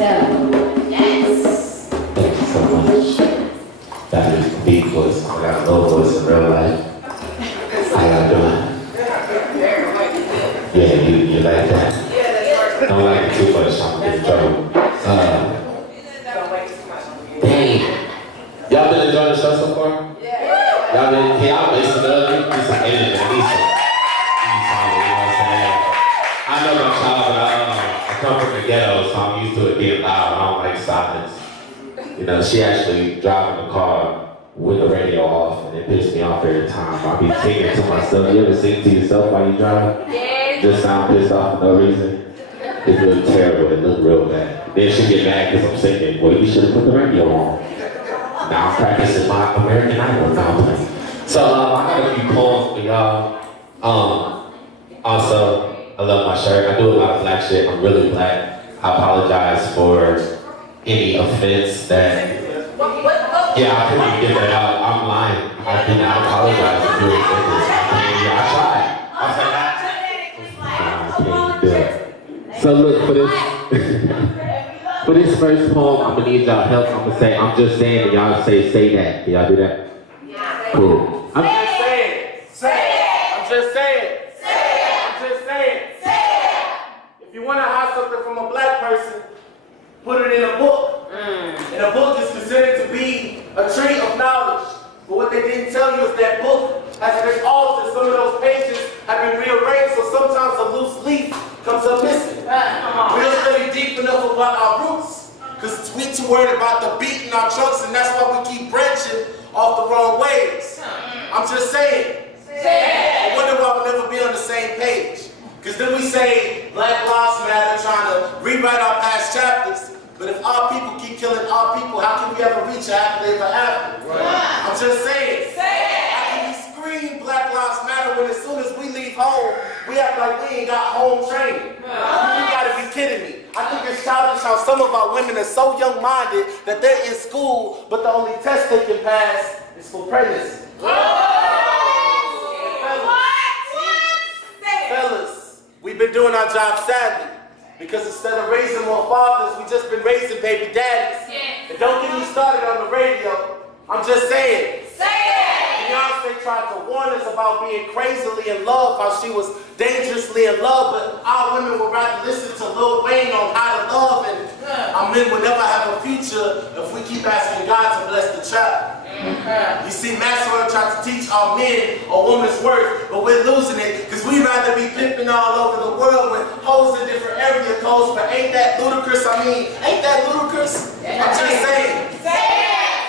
Yes. Thank you so much. That is the big voice. I got a low voice in real life. How y'all doing? Yeah, you like that? Don't like it too much, I'm in trouble. Dang. Y'all been enjoying the show so far? Yeah. Y'all been, can y'all make some ugly? Need some energy, I need some, you know what I'm saying? I know my child, but I come from the ghetto, so I'm used to it being loud. I don't like silence. You know, she actually driving the car with the radio off, and it pisses me off every time. I be singing to myself. You ever sing to yourself while you drive? Yeah. Just sound pissed off for no reason. It look terrible. It look real bad. Then she get mad because I'm singing. Well, you should have put the radio on. Now I'm practicing my American Idol now. So I got a few poems for y'all. Also, I love my shirt. I do a lot of black shit. I'm really black. I apologize for any offense that. Yeah, I couldn't get that out. I'm lying. I did not apologize if you were offended. I tried. I said that. I can't do it. So look for this. For this first poem, I'm gonna need y'all help. I'm gonna say, I'm just saying, and y'all say that. Can y'all do that? Yeah. Cool. I'm just saying. Say it. I'm just saying. Say it. I'm just saying. Say it. If you want to hide something from a black person, put it in a book. And a book is considered to be a tree of knowledge. But what they didn't tell you is that book has been altered. Some of those pages have been rearranged, so sometimes a loose leaf comes up missing. We don't study deep enough about our roots, because we're too worried about the beat in our trunks, and that's why we keep branching off the wrong ways. I'm just saying. I wonder why we'll never be on the same page. Because then we say Black Lives Matter, trying to rewrite our past chapters. But if our people keep killing our people, how can we ever reach a happily ever after? Right. I'm just saying. How can we scream Black Lives Matter when as soon as we leave home, we act like we ain't got home training? You gotta be kidding me. I think it's childish how some of our women are so young-minded that they're in school, but the only test they can pass is for pregnancy. Fellas, we've been doing our job sadly. Because instead of raising more fathers, we've just been raising baby daddies. And don't get me started on the radio. I'm just saying. Say it! Beyonce tried to warn us about being crazily in love, how she was dangerously in love, but our women would rather listen to Lil Wayne on how to love, and our men will never have a future if we keep asking God to bless the trap. You see, Maxwell tried to teach our men a woman's worth, but we're losing it because we'd rather be pimping all over the world with hoes in different area codes, but ain't that ludicrous? I mean, ain't that ludicrous? I'm just saying.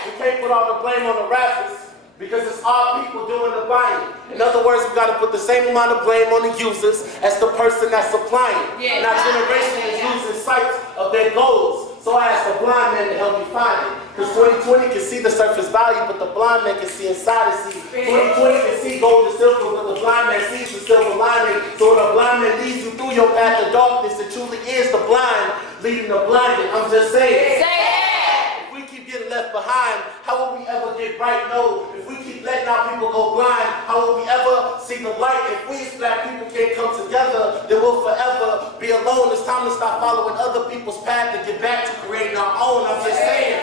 We can't put all the blame on the rappers because it's our people doing the buying. In other words, we got to put the same amount of blame on the users as the person that's supplying. And our generation is losing sight of their goals. So I asked the blind man to help me find it. Because 2020 can see the surface value, but the blind man can see inside and see. 2020 can see gold and silver, but the blind man sees the silver lining. So when the blind man leads you through your path of darkness, it truly is the blind leading the blinded. I'm just saying. If we keep getting left behind, how will we ever get right? No. If we keep letting our people go blind, how will we ever see the light? If we as black people can't come together, then we'll forever be alone. It's time to stop following other people's path and get back to creating our own. I'm just saying.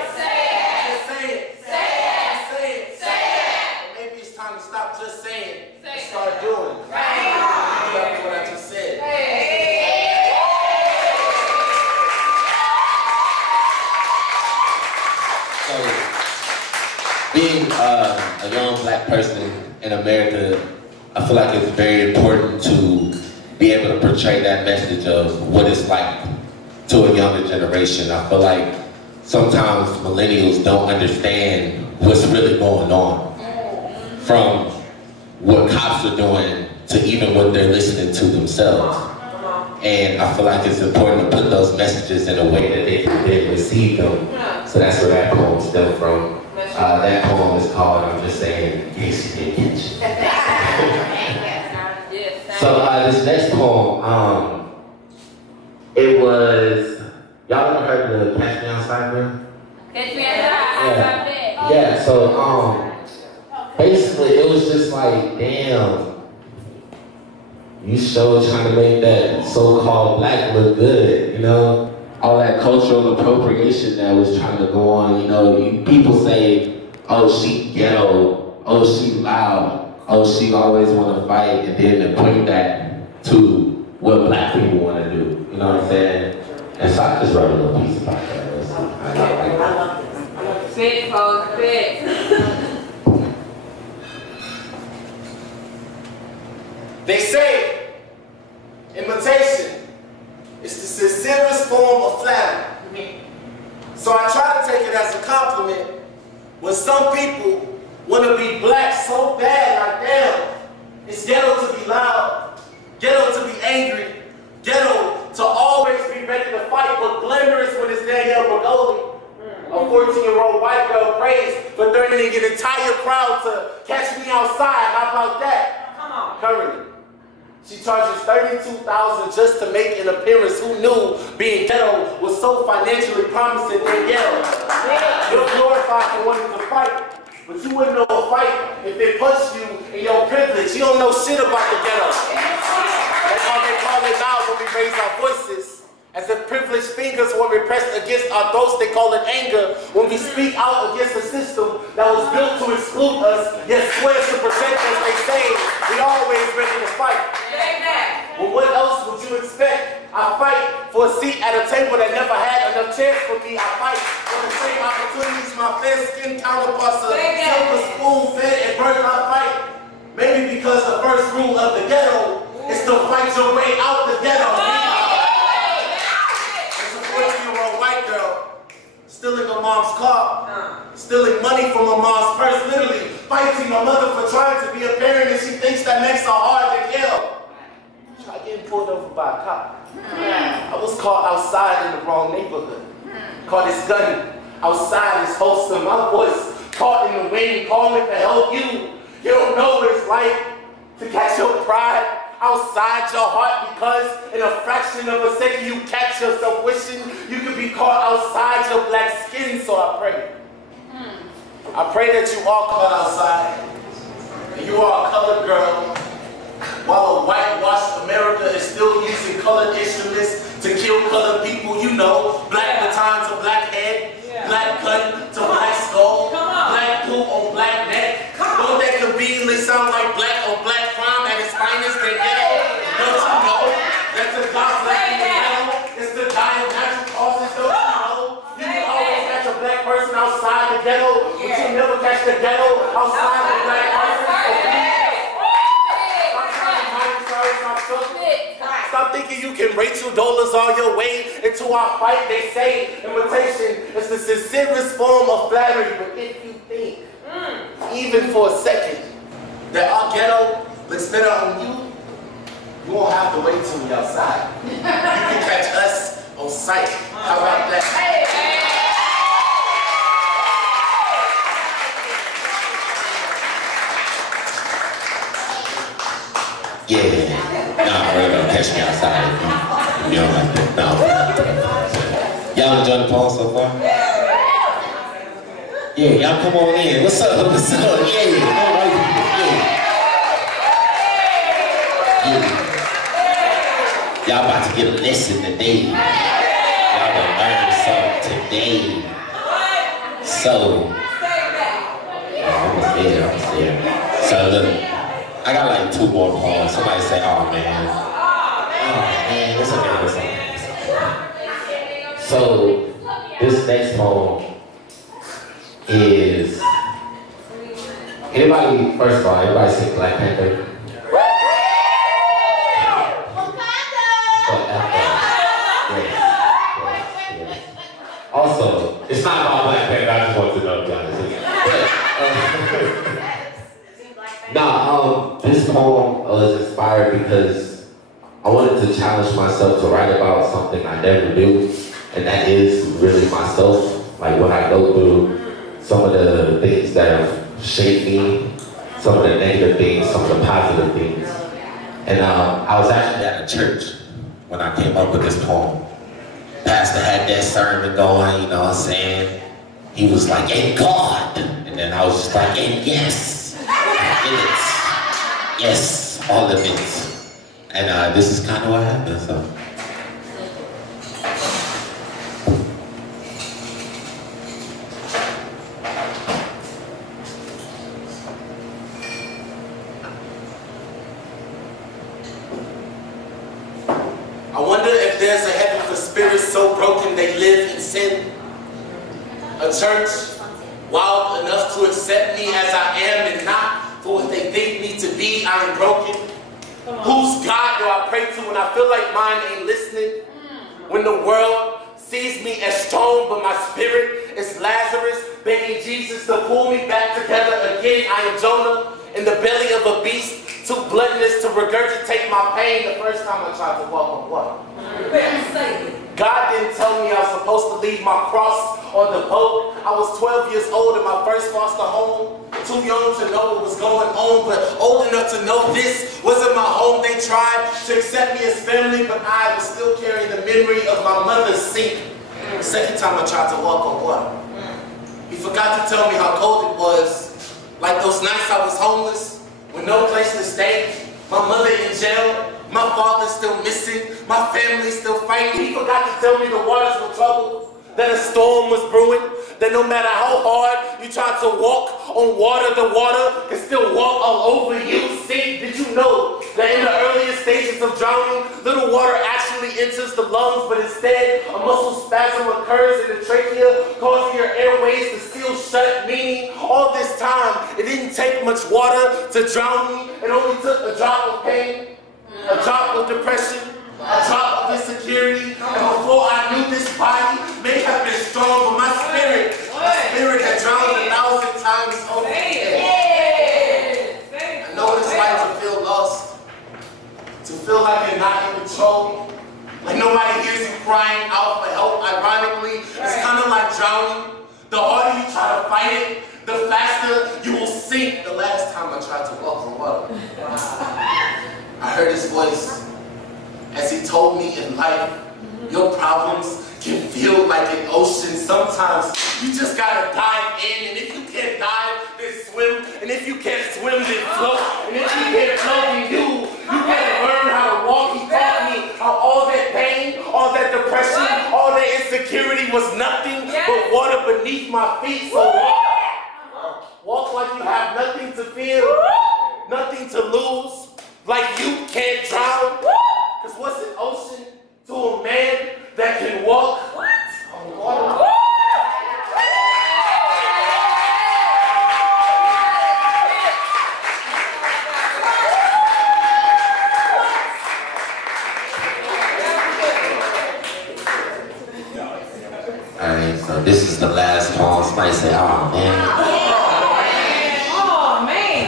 Maybe it's time to stop just saying and start doing. Exactly what I just said. So, being a young black person in America, I feel like it's very important to be able to portray that message of what it's like to a younger generation. I feel like sometimes millennials don't understand what's really going on, from what cops are doing to even what they're listening to themselves. And I feel like it's important to put those messages in a way that they can then receive them. So that's where that poem stemmed from. That poem is called I'm Just Saying, in case you didn't catch it. So this next poem, it was, y'all ever heard of the Catch Me Outside girl? Catch Me Outside. Yeah, so basically it was just like, damn, you sure trying to make that so-called black look good, you know? all that cultural appropriation that was trying to go on. You know, people say, oh, she ghetto, oh, she loud, oh, she always want to fight, and then equate that to what black people want to do. You know what I'm saying? And so I just wrote a little piece about that. Fit, folks, fit. They say imitation is the sincerest form of flattery. So I try to take it as a compliment when some people want to be black so bad, like damn, it's ghetto to be loud, ghetto to be angry, ghetto to always be ready to fight, but glamorous when it's Danielle Bergoli. A 14-year-old white girl prays for threatening an entire crowd to catch me outside. How about that? Come on. Currently, she charges $32,000 just to make an appearance. Who knew being ghetto was so financially promising in ghetto? You're glorified for wanting to fight, but you wouldn't know a fight if it punched you in your privilege. You don't know shit about the ghetto. That's how they call it now when we raise our voices. As if privileged fingers were repressed against our throats, they call it anger. When we speak out against a system that was built to exclude us, yet swears to protect us, they say we always ready to fight. Well, what else would you expect? I fight for a seat at a table that never had enough chairs for me. I fight for the same opportunities my fair-skinned counterparts are silver spoon-fed and birth. I fight. Maybe because the first rule of the ghetto is to fight your way out the ghetto. White girl stealing her mom's car, stealing money from her mom's purse, literally fighting her mother for trying to be a parent, and she thinks that makes her hard to kill. Try getting pulled over by a cop. I was caught outside in the wrong neighborhood. Caught his gun outside his holster. My voice caught in the wind, calling for help. You don't know what it's like to catch your pride outside your heart, because in a fraction of a second you catch yourself wishing you could be caught outside your black skin. So I pray that you are caught outside and you are a colored girl, while a whitewashed America is still using colored instruments to kill colored people. You know, black baton to black head, black gun to black skull, black poop on black neck. Don't that conveniently sound like black on black crime at its finest? They don't you know that the gospel in the ghetto is to die of natural causes? Don't you know you can always catch a black person outside the ghetto, but you'll never catch the ghetto outside the black person? Stop thinking you can Rachel dollars all your way into our fight. They say imitation is the sincerest form of flattery, but if you think, even for a second, that our ghetto looks better on you, you won't have to wait till we outside. You can catch us on sight. How about that? Yeah. Nah, we're gonna catch me outside. You don't like that. No. Y'all enjoying the poem so far? Yeah, y'all come on in. What's up? What's up? Yeah. Y'all about to get a lesson today. Y'all gonna learn something today. So, I'm scared. So look, I got like 2 more poems. Somebody say, oh man. Oh man, it's okay, it's okay. So, this next poem is, first of all, everybody sing Black Panther? Also, it's not about Black Panther, I just want to know, guys. This poem was inspired because I wanted to challenge myself to write about something I never do, and that is really myself, like what I go through, some of the things that have shaped me, some of the negative things, some of the positive things. And I was actually at a church when I came up with this poem. Pastor had that sermon going, you know what I'm saying? He was like, and God. And then I was just like, and yes, it. Yes, all of it. And this is kind of what happened, so. A church wild enough to accept me as I am and not for what they think me to be. I am broken. Whose God do I pray to when I feel like mine ain't listening? When the world sees me as strong, but my spirit is Lazarus, begging Jesus to pull me back together again. I am Jonah in the belly of a beast, too gluttonous to regurgitate my pain the first time I tried to walk on water. God didn't tell me I was supposed to leave my cross on the boat. I was 12 years old in my first foster home. Too young to know what was going on, but old enough to know this wasn't my home. They tried to accept me as family, but I was still carrying the memory of my mother's sink. The second time I tried to walk on water. He forgot to tell me how cold it was. Like those nights I was homeless, with no place to stay, my mother in jail, my father still missing, my family still fighting. He forgot to tell me the waters were troubled, that a storm was brewing, that no matter how hard you try to walk on water, the water can still walk all over you. See, did you know that in the earliest stages of drowning, little water actually enters the lungs, but instead a muscle spasm occurs in the trachea, causing your airways to seal shut, meaning all this time it didn't take much water to drown me. It only took a drop of pain, a drop of depression, a drop of insecurity, and before I knew this body may have been strong, but my spirit had drowned 1,000 times over again. I know what it's like to feel lost, to feel like you're not in control, like nobody hears you crying out for help. Ironically, it's kind of like drowning. The harder you try to fight it, the faster you will sink. The last time I tried to walk on water, I heard his voice as he told me in life, your problems can feel like an ocean. Sometimes you just gotta dive in, and if you can't dive, then swim, and if you can't swim, then float, and if you can't float, then you gotta learn how to walk. He taught me how all that pain, all that depression, all that insecurity was nothing but water beneath my feet. So walk like you have nothing to fear, nothing to lose, like you can't drown. Because what's an ocean to a man that can walk on water? Alright, so this is the last poem. Somebody say, oh man.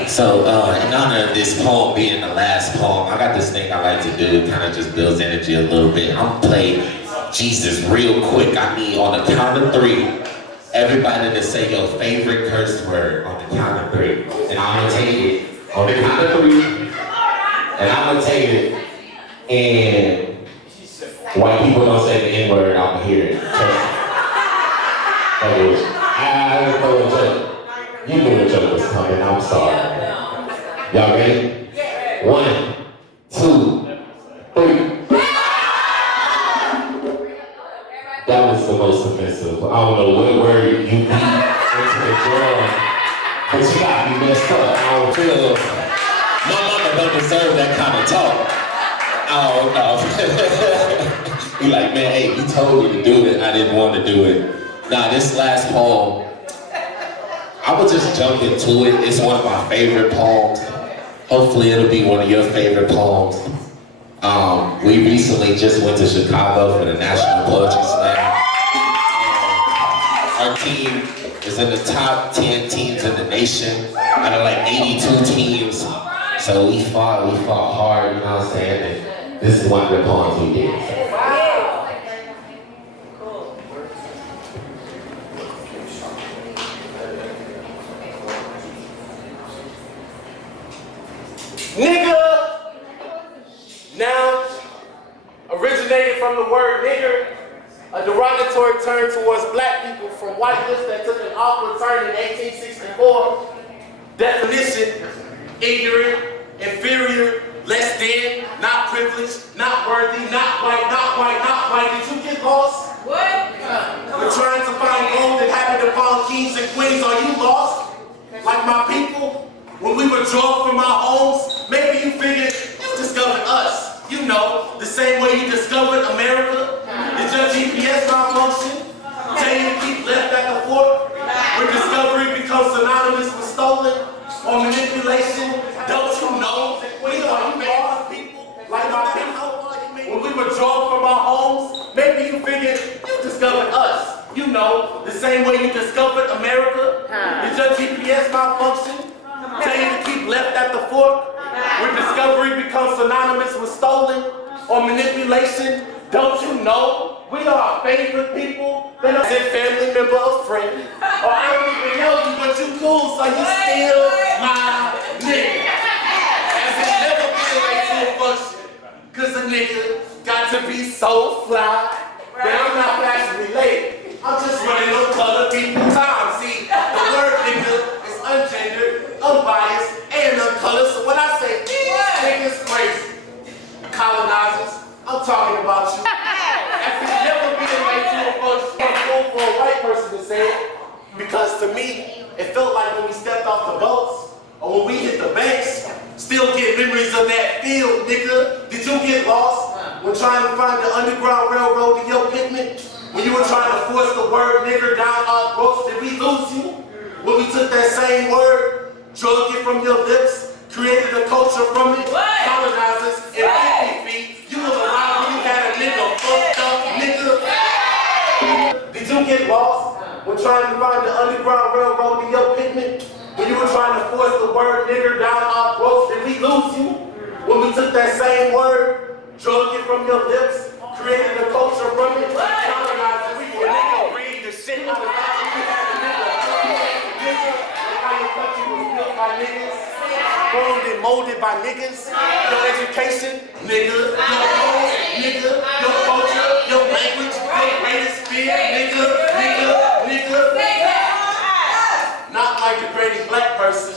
So, in honor of this poem being the last poem, I got this thing I like to do. It kind of just builds energy a little bit. I'm gonna play Jesus real quick. I need on the count of 3, everybody to say your favorite curse word on the count of 3. And I'm gonna take it on the count of 3. And I'm gonna take it. And white people don't say the N-word, I'm gonna hear it. I know a joke. You knew a joke was coming, I'm sorry. Y'all ready? 1, 2, 3. That was the most offensive. I don't know what word you beat into the drum, but you got me messed up. I don't feel. My mama don't deserve that kind of talk. Oh no. You like, man, hey, you told me to do it. I didn't want to do it. Nah, this last poem, I would just jump into it. It's one of my favorite poems. Hopefully it'll be one of your favorite poems. We recently just went to Chicago for the National Poetry Slam. Our team is in the top 10 teams in the nation out of like 82 teams. So we fought hard, you know what I'm saying? And this is one of the poems we did. Nigga, now originated from the word nigger, a derogatory term towards black people from whiteness that took an awkward turn in 1864. Definition: ignorant, inferior, less than, not privileged, not worthy, not white, not white, not white. Did you get lost? What? We're trying to find gold that happened upon kings and queens. Are you lost? Like my people? When we were drawn from our homes, maybe you figured you discovered us. You know, the same way you discovered America. Did your GPS malfunction? Saying to keep left at the fork, where discovery becomes synonymous with stolen or manipulation. Don't you know we are famous people like my people? When we were drawn from our homes, maybe you figured you discovered us. You know, the same way you discovered America. Did your GPS malfunction? Tell you to keep left at the fork, where discovery becomes synonymous with stolen or manipulation. Don't you know we are our favorite people? Then I said family member or friend. Or I don't even know you, but you cool, so you still my nigga. As it never been late to a function, cause a nigga got to be so fly that I'm not fashionably late. I'm just running on color people time. See, the word nigga is ungendered, unbiased, and uncolored. So when I say niggas crazy, colonizers, I'm talking about you. As it's never been late to a function, for a white person to say it, because to me, it felt like when we stepped off the boats, or when we hit the banks, still get memories of that field, nigga. Did you get lost when trying to find the Underground Railroad in your pigment? When you were trying to force the word nigger down our throats, did we lose you? When we took that same word, drug it from your lips, created a culture from it, colonizers and 50 feet, you was around when you had a nigga fucked up, nigga. Did you get lost when trying to find the Underground Railroad in your pigment? When you were trying to force the word nigger down our throats, did we lose you? When we took that same word, drug it from your lips, created a culture from it, colonizers, we were nigga read the shit out of us. We had a nigga, how your country was built by niggas, formed and molded by niggas, your education, nigga, your home, nigga, your culture, your language, your greatest fear, nigga. Not like the greatest black person,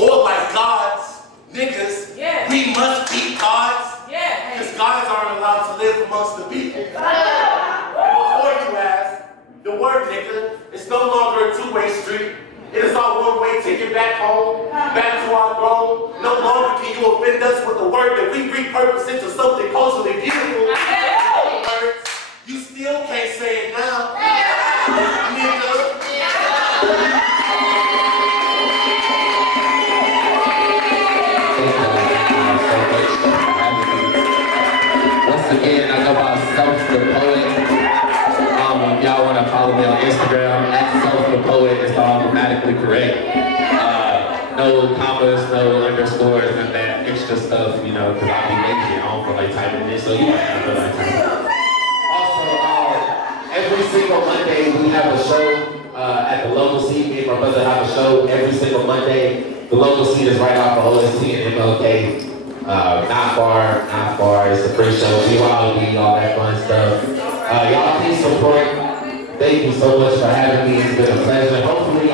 more like gods, niggas. Yeah. We must be gods, because gods aren't allowed to live amongst the people. Before you ask, the word nigga is no longer a two-way street. It is our one-way ticket back home, back to our throne. No longer can you offend us with the word that we repurpose into something culturally beautiful. Words, you still can't say it now. Nigga. Once again, I go by Self the Poet. If y'all want to follow me on Instagram, @SelfThePoet is all grammatically correct. No commas, no underscores, and that extra stuff, you know, because I'll be lazy. I don't feel like typing this, so you might have to like type. Also, every single Monday we have a show at the local seat. Me and my brother have a show every single Monday. The local seat is right off of OST and MLK. Not far. It's a free show. BYOB, all that fun stuff. Y'all please support. Thank you so much for having me. It's been a pleasure. Hopefully,